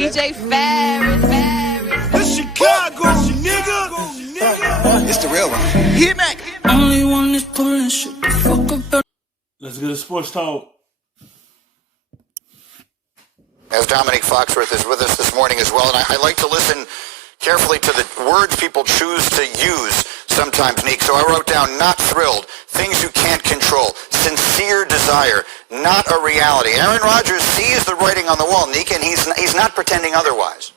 DJ Ferris. The Chicago, nigga. It's the real one. Hit me. Only one is pulling shit the fuck up. Let's get a sports talk. As Dominic Foxworth is with us this morning as well, and I like to listen carefully to the words people choose to use sometimes, Neek. So I wrote down, not thrilled, things you can't control, sincere desire, not a reality. Aaron Rodgers sees the writing on the wall, Neek, and he's not pretending otherwise.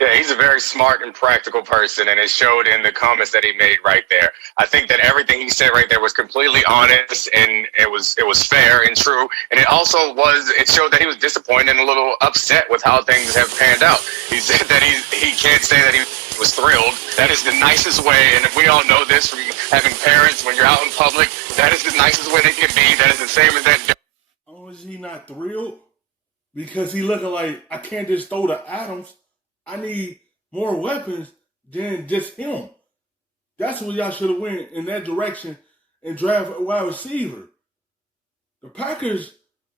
Yeah, he's a very smart and practical person, and it showed in the comments that he made right there. I think that everything he said right there was completely honest, and it was fair and true. And it showed that he was disappointed and a little upset with how things have panned out. He said that he can't say that he was thrilled. That is the nicest way, and we all know this from having parents. When you're out in public, that is the nicest way they can be. That is the same as that. Oh, is he not thrilled? Because he looking like, I can't just throw the atoms. I need more weapons than just him. That's what y'all should have went in that direction and draft a wide receiver. The Packers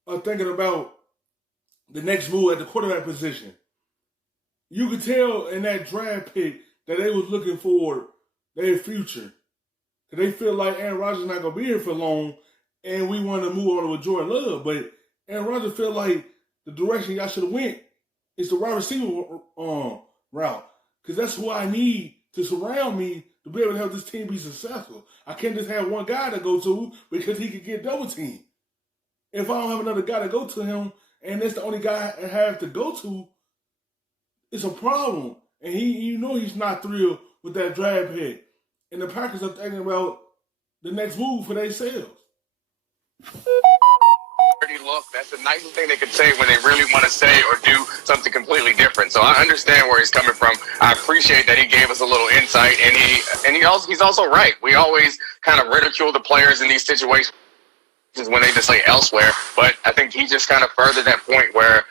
are thinking about the next move at the quarterback position. You could tell in that draft pick that they was looking for their future. They feel like Aaron Rodgers not going to be here for long, and we want to move on with Jordan Love. But Aaron Rodgers feel like the direction y'all should have went is the wide receiver route. Because that's who I need to surround me to be able to help this team be successful. I can't just have one guy to go to because he could get double teamed. If I don't have another guy to go to him, and that's the only guy I have to go to, it's a problem. And he's not thrilled with that draft pick. And the Packers are thinking about the next move for themselves. Look, that's the nicest thing they could say when they really want to say or do something completely different. So I understand where he's coming from. I appreciate that he gave us a little insight, and he's also right. We always kind of ridicule the players in these situations when they just say elsewhere, but I think he just kind of furthered that point where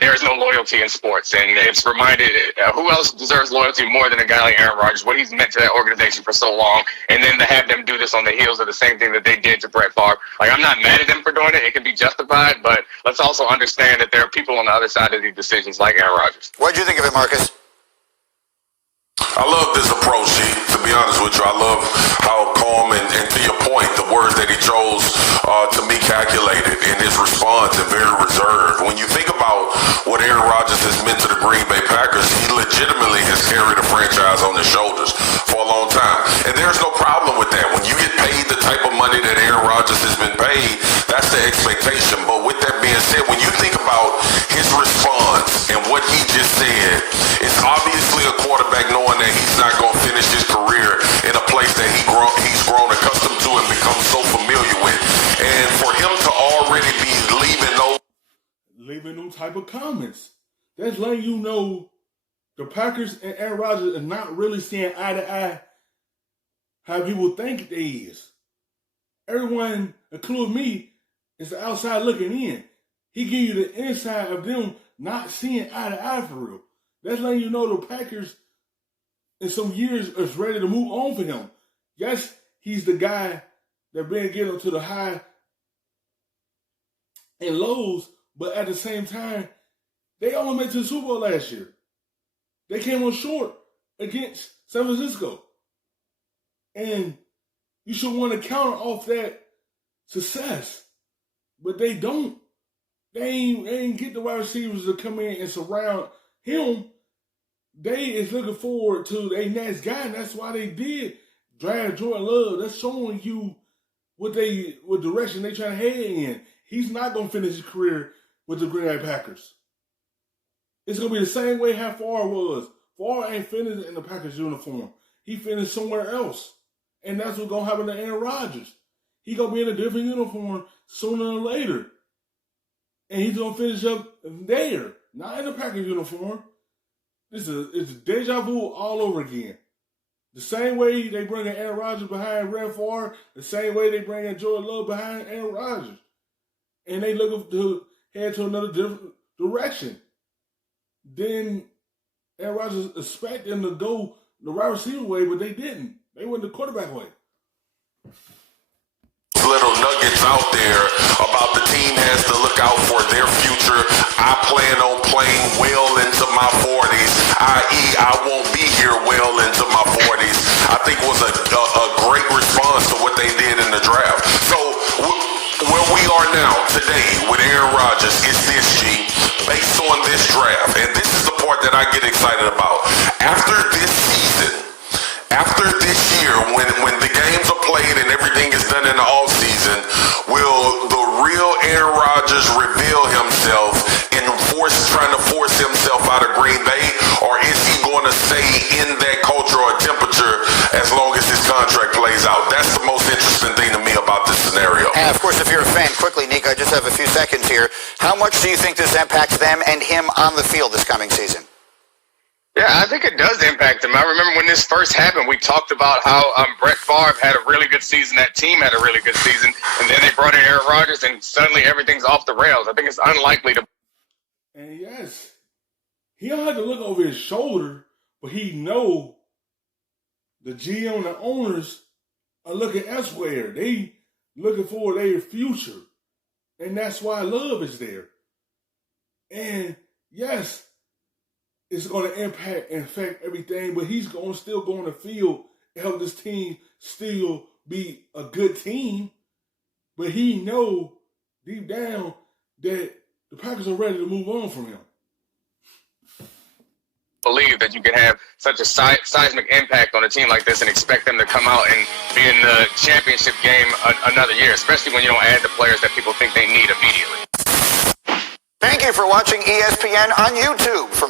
there's no loyalty in sports, and it's reminded who else deserves loyalty more than a guy like Aaron Rodgers, what he's meant to that organization for so long, and then to have them do this on the heels of the same thing that they did to Brett Favre. Like, I'm not mad at them for doing it. It can be justified, but let's also understand that there are people on the other side of these decisions like Aaron Rodgers. What did you think of it, Marcus? I love this approach, G. To be honest with you, I love how calm and to your point, the words that he chose to me calculated in his response and very reserved. When you think about what Aaron Rodgers has meant to the Green Bay Packers, he legitimately has carried a franchise on his shoulders for a long time. And there's no problem with that. When you get paid the type of money that Aaron Rodgers has been paid, that's the expectation. But with that being said, when you think about his response and what he just said, it's obviously a quarterback knowing that he's not going to finish his career in a place that he's grown accustomed to and become so familiar with. And for him to already be leaving those type of comments, that's letting you know the Packers and Aaron Rodgers are not really seeing eye to eye how people think they is. Everyone, including me, is the outside looking in. He give you the inside of them not seeing eye to eye for real. That's letting you know the Packers in some years is ready to move on for him. Yes, he's the guy that been getting to the high and lows, but at the same time, they only made it to the Super Bowl last year. They came on short against San Francisco. And you should want to counter off that success. But they don't. They ain't get the wide receivers to come in and surround him. They is looking forward to their next guy, and that's why they did draft Jordan Love. That's showing you what direction they trying to head in. He's not going to finish his career with the Green Bay Packers. It's going to be the same way how Favre was. Favre ain't finished in the Packers uniform. He finished somewhere else. And that's what's going to happen to Aaron Rodgers. He's going to be in a different uniform sooner or later. And he's going to finish up there, not in the Packers uniform. It's a deja vu all over again. The same way they bring in Aaron Rodgers behind Brett Favre, the same way they bring in Jordan Love behind Aaron Rodgers. And they looking to head to another different direction. Then Aaron Rodgers expect them to go the wide receiver way, but they didn't. They went the quarterback way. Little nuggets out there about the team has to look out for their future. I plan on playing well into my 40s, i.e. I won't be here well into my 40s, I think was a great response to what they did in the draft. So where we are now today with Aaron Rodgers is this, G, based on this draft. And this is the part that I get excited about. After this season, after this year, when the games are played and everything is done in the offseason, will the real Aaron Rodgers reveal himself and trying to force himself out of Green Bay, or is he going to stay in that culture or temperature as long as his contract plays out? That's the most interesting thing to me about this scenario. And of course, if you're a fan, quickly, Nick, I just have a few seconds here. How much do you think this impacts them and him on the field this coming season? Yeah, I think it does impact him. I remember when this first happened, we talked about how Brett Favre had a really good season, that team had a really good season, and then they brought in Aaron Rodgers, and suddenly everything's off the rails. I think it's unlikely to. And yes, he don't have to look over his shoulder, but he know the GM and the owners are looking elsewhere. They looking for their future, and that's why love is there. And yes, it's going to affect everything, but he's going to still go on the field and help this team still be a good team. But he know deep down that the Packers are ready to move on from him. Believe that you can have such a seismic impact on a team like this and expect them to come out and be in the championship game another year, especially when you don't add the players that people think they need immediately. Thank you for watching ESPN on YouTube. For